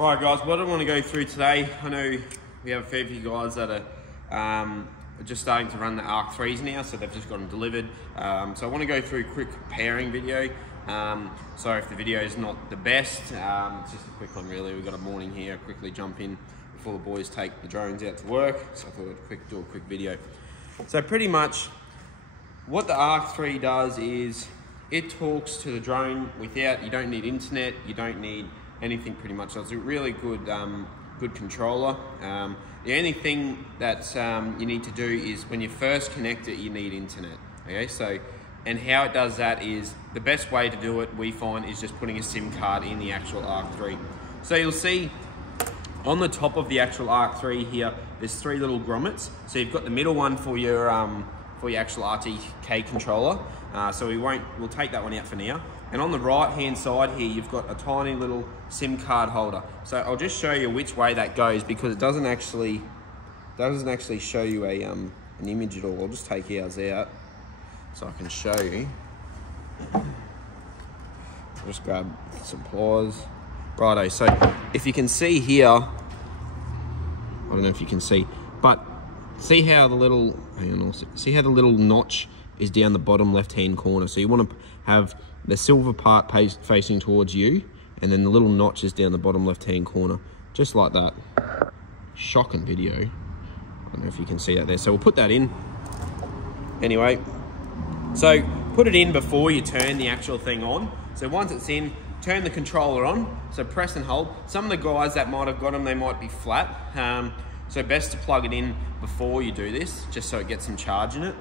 Right guys, what I want to go through today, I know we have a fair few guys that are just starting to run the ARC3s now, so they've just got them delivered. So I want to go through a quick pairing video. Sorry if the video is not the best, it's just a quick one really. We've got a morning here, quickly jump in before the boys take the drones out to work, so I thought I'd do a quick video. So pretty much what the ARC3 does is it talks to the drone without, you don't need internet, you don't need anything pretty much. So it's a really good good controller. The only thing that you need to do is when you first connect it, you need internet. Okay, so and how it does that is the best way to do it, we find, is just putting a SIM card in the actual ARC3. So you'll see on the top of the actual ARC3 here, there's three little grommets. So you've got the middle one for your actual RTK controller. So we'll take that one out for now. And on the right hand side here, you've got a tiny little SIM card holder. So I'll just show you which way that goes because it doesn't actually show you an image at all. I'll just take ours out so I can show you. I'll just grab some pliers. Righto, so if you can see here, I don't know if you can see, but see how the little, hang on also, see how the little notch is down the bottom left hand corner. So you want to have the silver part facing towards you, and then the little notch is down the bottom left hand corner, just like that. Shocking video. I don't know if you can see that there. So we'll put that in. Anyway, so put it in before you turn the actual thing on. So once it's in, turn the controller on. So press and hold. Some of the guys that might have got them, they might be flat. So best to plug it in before you do this, just so it gets some charge in it.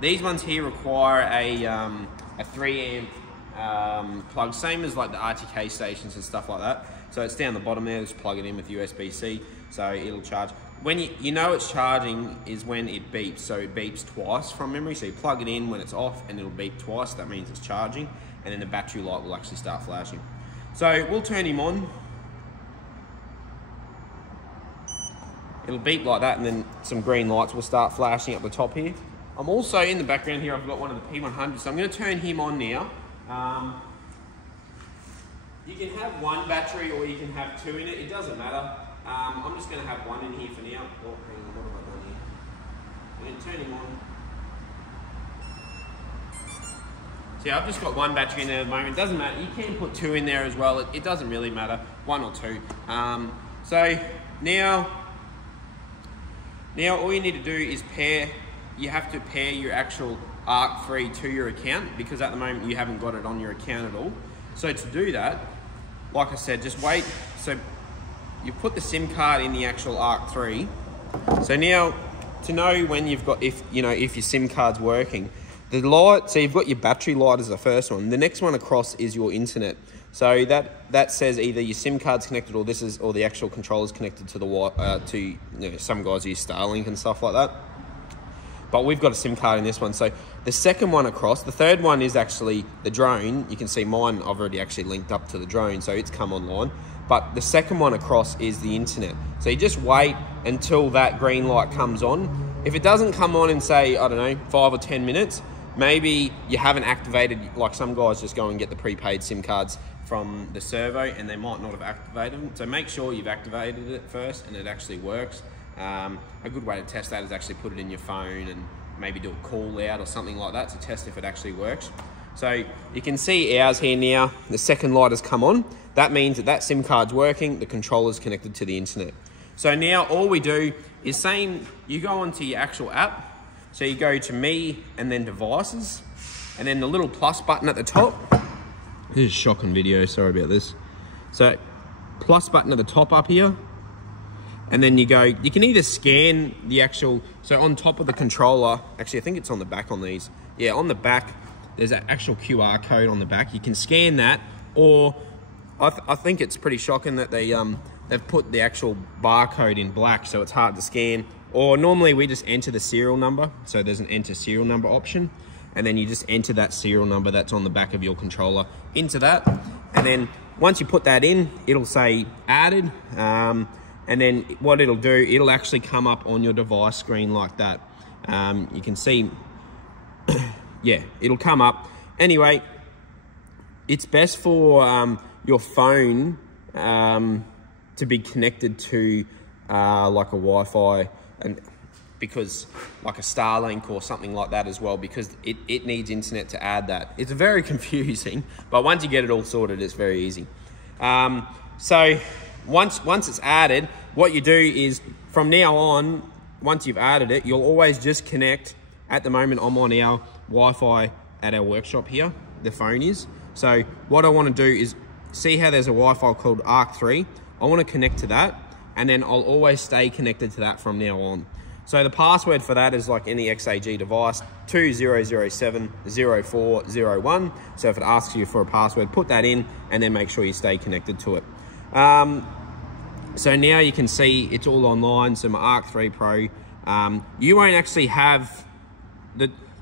These ones here require a 3 amp plug, same as like the RTK stations and stuff like that. So it's down the bottom there, just plug it in with USB-C, so it'll charge. When you know it's charging is when it beeps, so it beeps twice from memory. So you plug it in when it's off and it'll beep twice, that means it's charging, and then the battery light will actually start flashing. So we'll turn him on. It'll beep like that, and then some green lights will start flashing up the top here. I'm also in the background here, I've got one of the P100, so I'm going to turn him on now. You can have one battery or you can have two in it, it doesn't matter. I'm just going to have one in here for now. Oh, hang on, what have I done here? I'm going to turn him on. See, I've just got one battery in there at the moment, it doesn't matter. You can put two in there as well, it doesn't really matter, one or two. So now all you need to do is you have to pair your actual ARC3 to your account, because at the moment you haven't got it on your account at all. So to do that, like I said, just wait. So you put the SIM card in the actual ARC3. So now to know when you've got, if your SIM card's working, the light, so you've got your battery light as the first one. The next one across is your internet. So that says either your SIM card's connected or the actual controller's connected to the some guys use Starlink and stuff like that. But we've got a SIM card in this one. So the second one across, the third one is actually the drone. You can see mine, I've already actually linked up to the drone, so it's come online. But the second one across is the internet. So you just wait until that green light comes on. If it doesn't come on in, say, I don't know, 5 or 10 minutes, maybe you haven't activated, like some guys just go and get the prepaid SIM cards from the servo and they might not have activated them. So make sure you've activated it first and it actually works. A good way to test that is actually put it in your phone and maybe do a call out or something like that to test if it actually works. So you can see ours here now, the second light has come on. That means that SIM card's working, the controller's connected to the internet. So now all we do is you go onto your actual app. So you go to Me and then Devices, and then the little plus button at the top. This is a shocking video, sorry about this. So plus button at the top up here. And then you can either scan the actual, so on top of the controller, actually I think it's on the back on these. Yeah, on the back, there's an actual QR code on the back. You can scan that, or I think it's pretty shocking that they've put the actual barcode in black so it's hard to scan. Or normally we just enter the serial number. So there's an enter serial number option. And then you just enter that serial number that's on the back of your controller into that. And then once you put that in, it'll say added. And then what it'll do, it'll actually come up on your device screen like that. You can see, yeah, it'll come up. Anyway, it's best for your phone to be connected to like a Wi-Fi, and because like a Starlink or something like that as well, because it needs internet to add that. It's very confusing, but once you get it all sorted, it's very easy. So once it's added, what you do is from now on, once you've added it, you'll always just connect. At the moment, I'm on our Wi-Fi at our workshop here, the phone is. So what I want to do is, see how there's a Wi-Fi called ARC3? I want to connect to that, and then I'll always stay connected to that from now on. So the password for that is like any XAG device, 20070401. So if it asks you for a password, put that in and then make sure you stay connected to it. So now you can see it's all online. So my ARC3 Pro, you won't actually have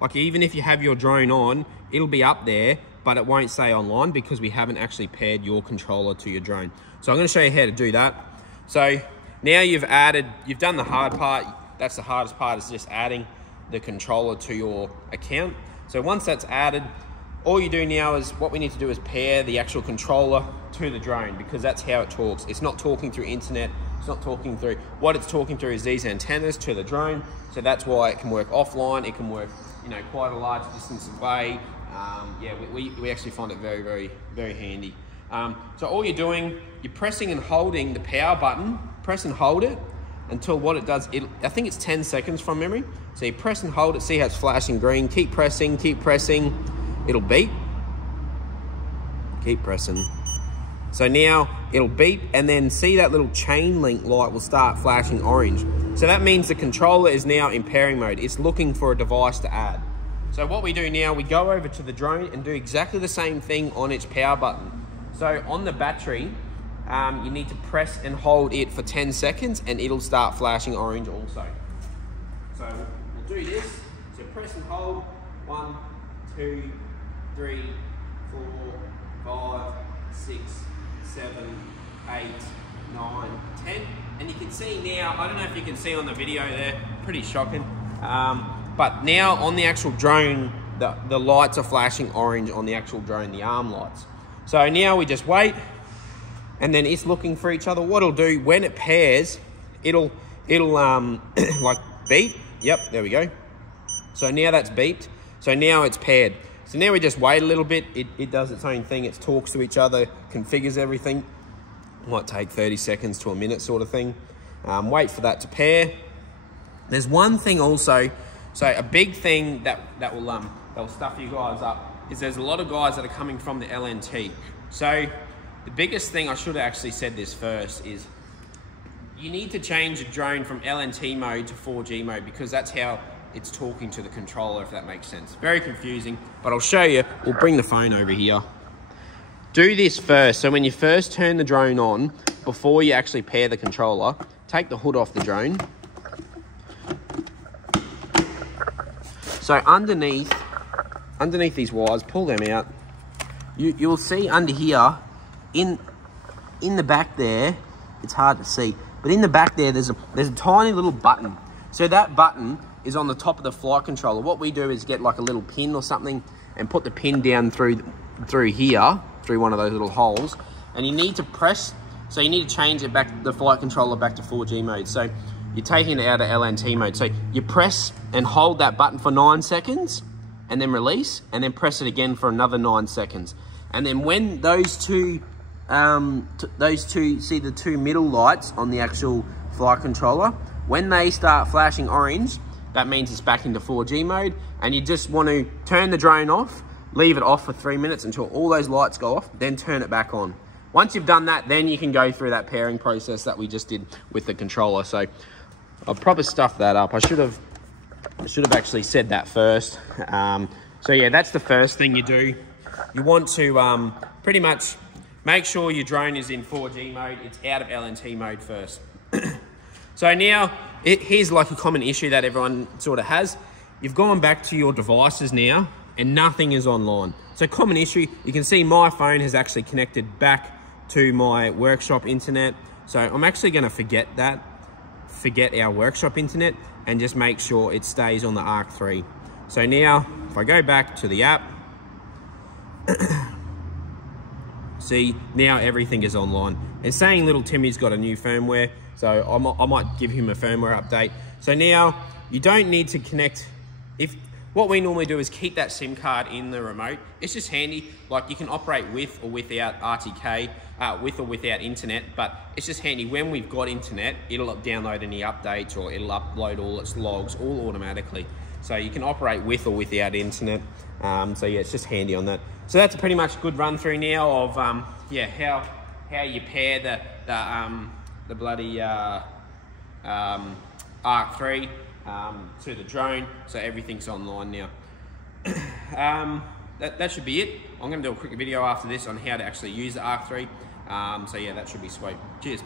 like even if you have your drone on, it'll be up there, but it won't say online because we haven't actually paired your controller to your drone. So I'm going to show you how to do that. So now you've done the hard part. That's the hardest part, is just adding the controller to your account. So once that's added, all you do now is, what we need to do is pair the actual controller to the drone, because that's how it talks. It's not talking through internet. It's not talking through, what it's talking through is these antennas to the drone. So that's why it can work offline. It can work, you know, quite a large distance away. Yeah, we actually find it very, very, very handy. So all you're doing, you're pressing and holding the power button, press and hold it until what it does, I think it's 10 seconds from memory. So you press and hold it, see how it's flashing green, keep pressing, it'll beep, keep pressing. So now it'll beep, and then see that little chain link light will start flashing orange. So that means the controller is now in pairing mode. It's looking for a device to add. So what we do now, we go over to the drone and do exactly the same thing on its power button. So on the battery, you need to press and hold it for 10 seconds and it'll start flashing orange also. So we'll do this. So press and hold, 1, 2, 3, 4, 5, 6, 7, 8, 9, 10. And you can see now, I don't know if you can see on the video there, pretty shocking. But now on the actual drone, the lights are flashing orange on the actual drone, the arm lights. So now we just wait, and then it's looking for each other. What it'll do, when it pairs, it'll like beep. Yep, there we go. So now that's beeped. So now it's paired. So now we just wait a little bit. It does its own thing. It talks to each other, configures everything. Might take 30 seconds to a minute sort of thing. Wait for that to pair. There's one thing also, so a big thing that will stuff you guys up is there's a lot of guys that are coming from the LNT. So the biggest thing, I should have actually said this first, is you need to change the drone from LNT mode to 4G mode, because that's how it's talking to the controller, if that makes sense. Very confusing, but I'll show you. We'll bring the phone over here. Do this first. So when you first turn the drone on, before you actually pair the controller, take the hood off the drone. So underneath these wires, pull them out. You'll see under here, in the back there, it's hard to see, but in the back there, there's a tiny little button. So that button is on the top of the flight controller. What we do is get like a little pin or something and put the pin down through here, through one of those little holes, and you need to press. So you need to change it back, the flight controller back to 4G mode. So you're taking it out of LNT mode. So you press and hold that button for 9 seconds, and then release, and then press it again for another 9 seconds. And then when those two, see the two middle lights on the actual flight controller, when they start flashing orange, that means it's back into 4G mode, and you just want to turn the drone off, leave it off for 3 minutes until all those lights go off, then turn it back on. Once you've done that, then you can go through that pairing process that we just did with the controller. So I'll probably stuff that up. I should have actually said that first. So yeah, that's the first thing you do. You want to pretty much make sure your drone is in 4G mode. It's out of LNT mode first. So now, here's like a common issue that everyone sort of has. You've gone back to your devices now and nothing is online. So common issue, you can see my phone has actually connected back to my workshop internet. So I'm actually gonna forget our workshop internet and just make sure it stays on the ARC3. So now, if I go back to the app, See, now everything is online. And saying little Timmy's got a new firmware, so I might give him a firmware update. So now you don't need to connect. What we normally do is keep that SIM card in the remote. It's just handy. Like, you can operate with or without RTK, with or without internet, but it's just handy when we've got internet, it'll download any updates or it'll upload all its logs all automatically. So you can operate with or without internet. So yeah, it's just handy on that. So that's a pretty much good run through now of yeah, how you pair the bloody ARC3 to the drone, so everything's online now. That should be it. I'm going to do a quick video after this on how to actually use the ARC3. So yeah, that should be sweet. Cheers.